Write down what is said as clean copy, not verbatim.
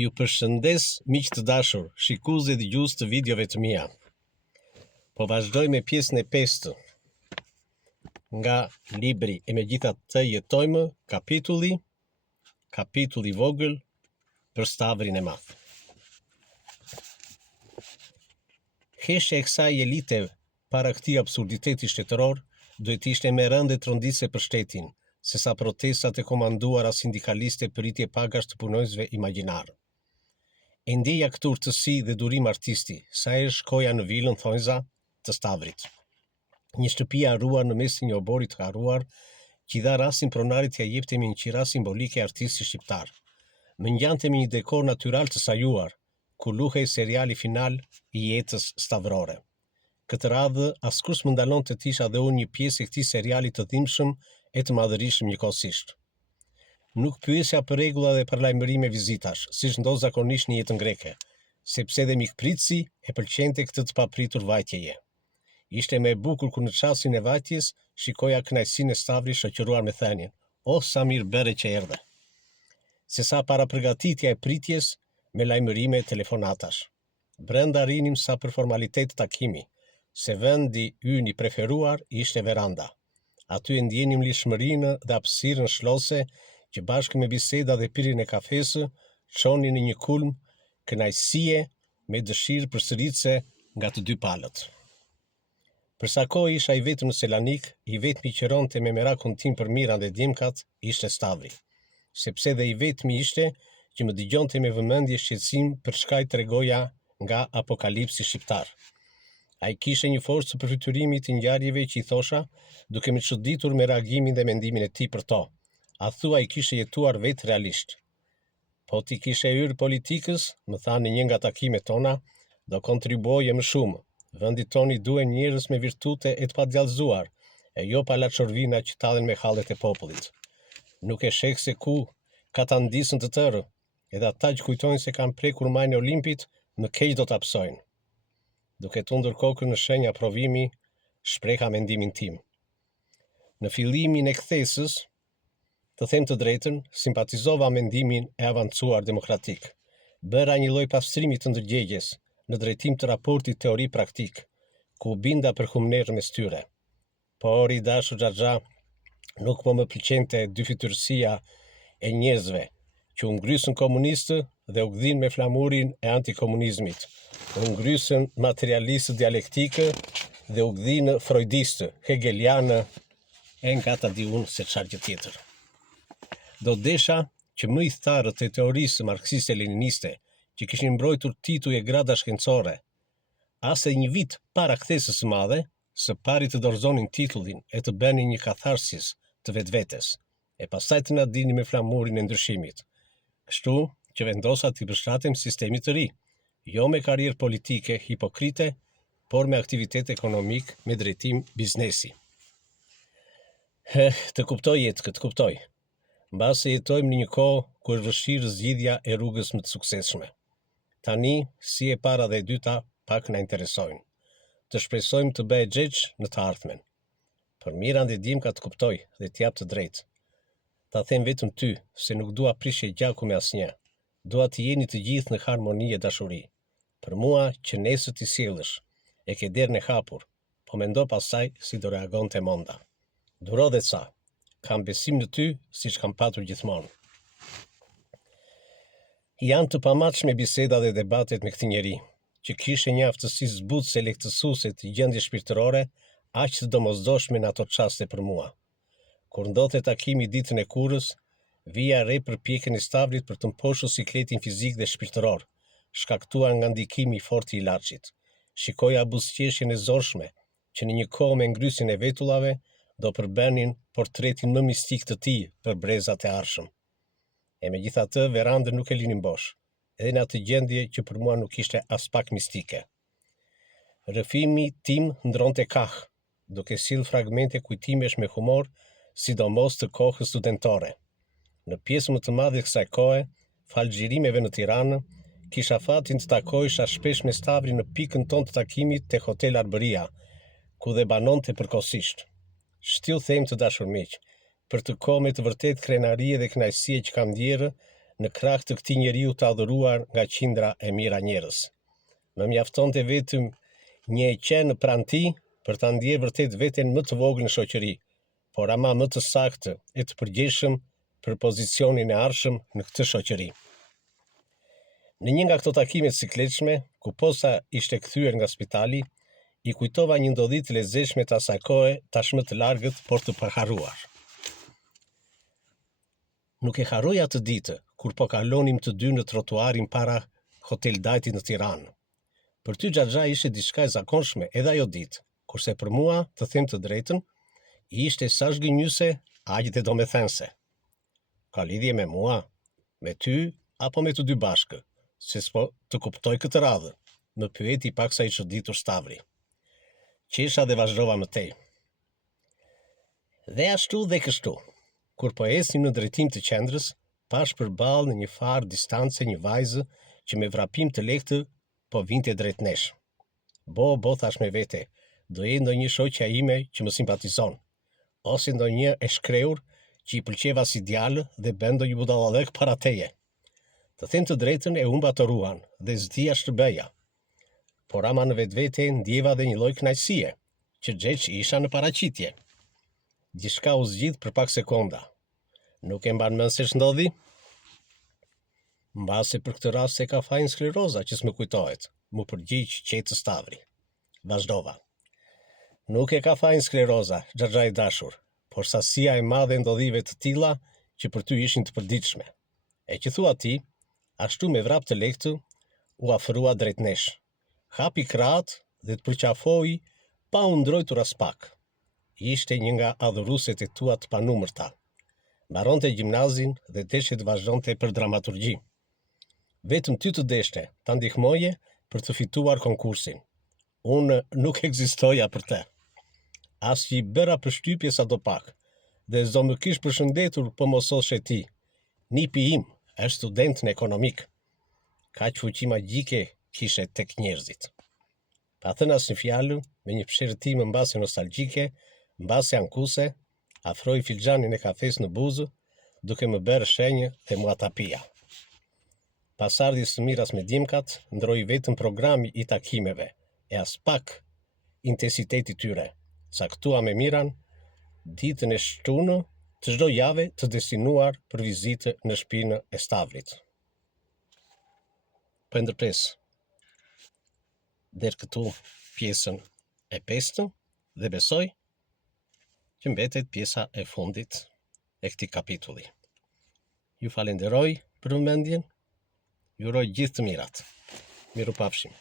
Ju përshëndes miq të dashur, shikues dhe dëgjues të videove të mia. Po vazhdoj me pjesën e 5 nga libri E Megjithatë jetojmë, kapitulli vogël për Stavrin e Madh. Heshja e kësaj elite para këtij absurditeti shtetëror duhet ishte më rëndë tronditse për shtetin, sesa protestat e komanduara sindikaliste për rritje pagash të punonjësve imagjinar. E ndjeja këtë urtësi dhe durim artisti, sa e shkoja në vilën thonjza të Stavrit. Një shtëpi e harruar në mes të një obori të harruar, që i dha rastin pronarit t'ia jepte me një qira simbolike artisti shqiptar. Më ngjante me një dekor natyral të sajuar, ku luhej seriali final i jetës stavrore. Këtë radhë, askush më ndalon të isha dhe unë një pjesë e këtij seriali të dhimbshëm e të madhërisëm njëkohësisht. Nuk pyesja për rregulla dhe për lajmërime vizitash, siç ndodh zakonisht në jetën greke, sepse edhe mikpritësi e pëlqente këtë të papritur vajtjeje. Ishte më e bukur kur në çastin e vajtjes shikoja kënaqësinë e Stavrit shoqëruar me thënien: "O sa mirë bëre që erdhe." Sesa para përgatitja e pritjes me lajmërime e telefonatash. Brenda rinim sa për formalitet takimi, se vendi ynë i preferuar ishte veranda. Aty e ndjenim lishmërinë dhe hapësirën shlose që bashkë me biseda dhe pirjen e kafesë çonin në një kulm kënaqësie me dëshirë përsëritse nga të dy palët. Për sa kohë isha i vetëm në Selanik, i vetmi që ronte me merakun tim për miran dhe djemkat ishte Stavri, sepse dhe i vetmi ishte që më dëgjonte me vëmendje shqetësim për çka i tregoja nga apokalipsi shqiptar. Ai kishte një forcë të përfytyrimit të ngjarjeve që i thosha, duke më çuditur me reagimin dhe mendimin e tij për to. A thua i kishte jetuar vetë realisht. Po ti kishe hyrë politikës, më tha në një nga takimet tona, do kontribuoje më shumë. Vendi toni duhen njerëz me virtute e të padjallëzuar, e jo palaçorvina që tallen me hallet e popullit. Nuk e sheh se ku ka ta ndisën të tërë, edhe ata që kujtojnë se kanë prekur majën e Olimpit, më keq do ta psojnë. Duke tundur kokën në shenja provimi, shpreha mendimin tim. Në fillimin e kthesës, të them të drejtën, simpatizova mendimin e avancuar demokratik. Bëra një lloj pastrimi të ndërgjegjes në drejtim të raportit teori-praktik, ku binda për humner mes tyre. Por i dashur Xhaxha, nuk po më pëlqente dyfytyrësia e njerëzve, që u ngrysën komunistë dhe u gdhin me flamurin e antikomunizmit. U ngrysën materialistë dialektikë dhe u gdhinë freudistë, hegelianë, e nga ta di unë se çfarë gjë tjetër. Do desha që më i tharët e teorisë marksiste-leniniste, që kishin mbrojtur tituj e grada shkencore, as e një vit para kthesës së madhe, së pari të dorëzonin titullin e të bënin një katharsis të vetvetes, e pastaj të na dinin me flamurin e ndryshimit. Kështu që vendosa t'i përshtatem sistemit të ri, jo me karrierë politike hipokrite, por me aktivitet ekonomik me drejtim biznesi. Të kuptoj jetë, të kuptoj. Mbase jetojmë në një kohë ku është vështirë zgjidhja e rrugës më të suksesshme. Tani, si e para dhe e dyta, pak na interesojnë. Të shpresojmë të bëhet xheç në të ardhmen. Për miran dhe dimka të kuptoj dhe t'jap të drejtë. Ta them vetëm ty, se nuk dua prishje gjaku me asnjë. Dua të jeni të gjithë në harmoni e dashuri. Për mua që nesër t'i sjellësh, e ke derën e hapur, po mendo pasaj si do reagonte Monda. Duro dhe ca, kam besim në ty siç kam patur gjithmonë. Janë të pamatshme biseda dhe debatet me këtë njeri, që kishte një aftësi zbutëse lehtësuese të gjendjes shpirtërore, aq të domosdoshme në ato çaste për mua. Kur ndodhte takimi ditën e kurrës, vija re për pjekën e Stavrit për të mposhur sikletin fizik dhe shpirtëror, shkaktuar nga ndikimi i fortë i ilaçit. Shikoja buzëqeshjen e zorshme, që në një kohë me ngrysjen e vetullave, do përbënin portretin më mistik të tij për brezat e arshëm. E megjithatë, verandën nuk e linin bosh, edhe në atë gjendje që për mua nuk ishte as pak mistike. Rrëfimi tim ndronte kah, duke sill fragmente kujtimesh me humor, sidomos të kohës studentore. Në pjesë më të madhe të kësaj kohe, fal xhirimeve në Tiranë, kisha fatin të takohesha shpesh me Stavrin në pikën tonë të takimit te Hotel Arbëria, ku dhe banonte përkohësisht. Shtill them të dashur miq, për të kohë me të vërtet krenarie dhe kënaqësie që kam ndjerë në krah të këtij njeriu të adhuruar nga qindra e mira njerëz. Më mjaftonte vetëm një e qenë pranë tij për ta ndjerë vërtet veten më të vogël në shoqëri, por ama më të saktë e të përgjegjshëm për pozicionin e arshëm në këtë shoqëri. Në një nga këto takime të sikletshme, ku posa ishte kthyer nga spitali, i kujtova një ndodhi të lezetshme të asaj kohe, tashmë të largët, por të paharruar. Nuk e harroj atë ditë, kur po kalonim të dy në trotuarin para Hotel Dajtit në Tiranë. Për ty Xhaxha ishte diçka e zakonshme edhe ajo ditë, kurse për mua, të them të drejtën, ishte sa zhgënjyse, aq dhe domethënëse. Ka lidhje me mua, me ty apo me të dy bashkë, se s'po të kuptoj këtë radhë, më pyeti paksa i çuditur Stavri. Qesha dhe vazhdova më tej. Dhe ashtu dhe kështu, kur po ecnim në drejtim të qendrës, pash përballë në një farë distance një vajzë që me vrapim të lehtë po vinte drejt nesh. Bo, thash me vete, do jetë ndonjë shoqja ime që më simpatizon, ose ndonjë e shkreur që i pëlqeva si djalë dhe bën ndonjë budallallëk para teje. Të them të drejtën e humba të ruan dhe s'dija ç'të por ama në vetvete ndjeva dhe një lloj kënaqësie, që xheq isha në paraqitje. Gjithçka u zgjidh për pak sekonda. Nuk e mban mend se ç'ndodhi? Mbase për këtë rast se ka fajin skleroza që s'më kujtohet, mu përgjigj qetë Stavri. Vazhdova. Nuk e ka fajin skleroza, Xhaxha i dashur, por sasia e madhe e ndodhive të tilla që për ty ishin të përditshme. E që thua ti, ashtu me vrap të lehtë u afrua drejt nesh. Hapi krahët dhe të përqafoi pa u ndrojtur as pak. Ishte një nga adhuruesit e tua të panumërta. Mbaronte gjimnazin dhe deshte të vazhdonte për dramaturgji. Vetëm ty të deshte ta ndihmoje për të fituar konkursin. Unë nuk ekzistoja për te. As që i bëra përshtypje sadopak, dhe s'do më kish përshëndetur po mos oshe ti. Nipi im është student në ekonomik. Kaq fuqi magjike kishe tek njerëzit. Pa thënë asnjë fjalë, me një pshërtim mbase nostalgjike, mbase ankuse, afroi filxhanin e kafes në buzë, duke më bërë shenjë dhe mua ta pija. Pas ardhjes së miras me dimkat, ndroi vetëm programi i takimeve, e as pak intensiteti tyre. Caktua me miran ditën e shtunë të çdo jave të destinuar për vizitë në shtëpinë e Stavrit. Po ndërpres deri këtu pjesën e 5 dhe besoj që mbetet pjesa e fundit e këtij kapitulli. Ju falenderoj për vëmendjen, ju uroj gjithë të mirat. Mirupafshim.